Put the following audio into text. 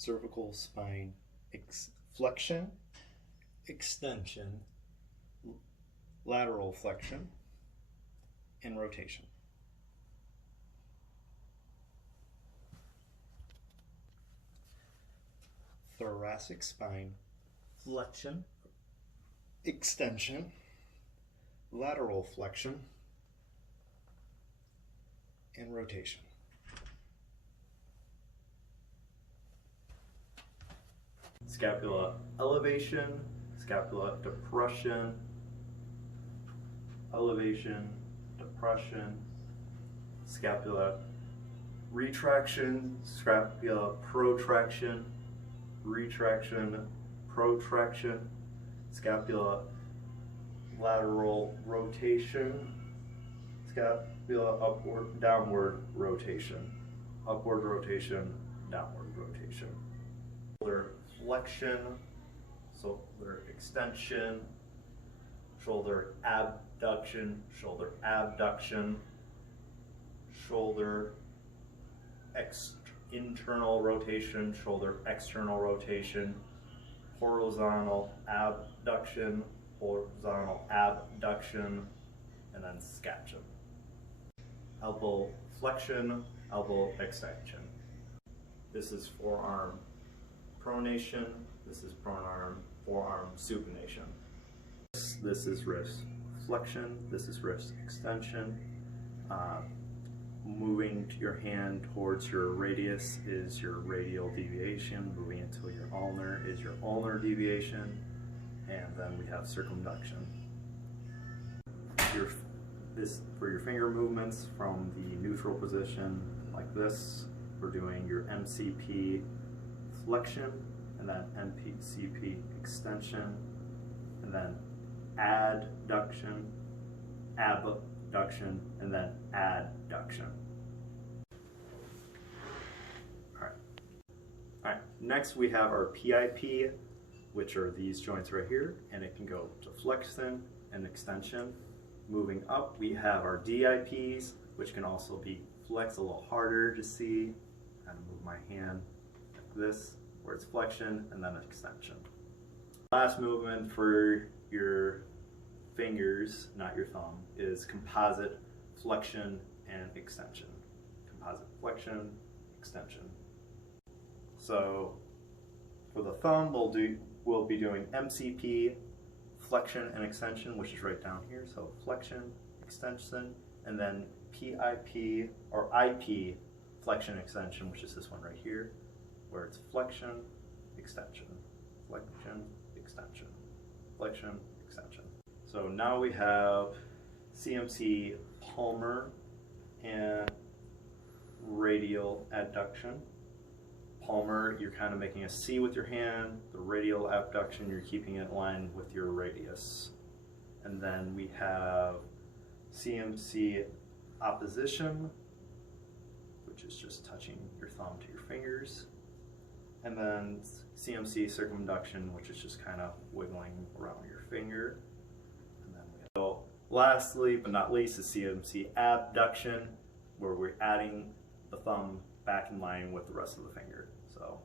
cervical spine flexion, extension, lateral flexion, and rotation. Thoracic spine flexion, extension, lateral flexion, and rotation. Scapula elevation, scapula depression, elevation, depression, scapula retraction, scapula protraction, retraction, protraction, scapula lateral rotation, scapula upward, downward rotation, upward rotation, downward rotation. Shoulder flexion, shoulder extension, shoulder abduction, shoulder abduction, shoulder internal rotation, shoulder external rotation, horizontal abduction, horizontal abduction, and then scaption. Elbow flexion, elbow extension. This is forearm pronation, this is forearm supination. This is wrist flexion, this is wrist extension. Moving your hand towards your radius is your radial deviation, moving it to your ulnar is your ulnar deviation, and then we have circumduction. For your finger movements from the neutral position like this, we're doing your MCP flexion, and then MCP extension, and then adduction, abduction, and then adduction. All right. Next we have our PIP, which are these joints right here, and it can go to flexion and extension. Moving up, we have our DIPs, which can also be flexed a little harder to see. Kind of move my hand like this, where it's flexion and then extension. Last movement for your fingers, not your thumb, is composite flexion and extension. Composite flexion, extension. So for the thumb, we'll be doing MCP flexion and extension, which is right down here. So flexion, extension, and then PIP or IP flexion extension, which is this one right here, where it's flexion, extension, flexion, extension, flexion, extension. So now we have CMC palmar and radial adduction. Palmar, you're kind of making a C with your hand. The radial abduction, you're keeping it in line with your radius. And then we have CMC opposition, which is just touching your thumb to your fingers. And then CMC circumduction, which is just kind of wiggling around your finger. And then we have, lastly but not least, is CMC abduction, where we're adding the thumb back in line with the rest of the finger. So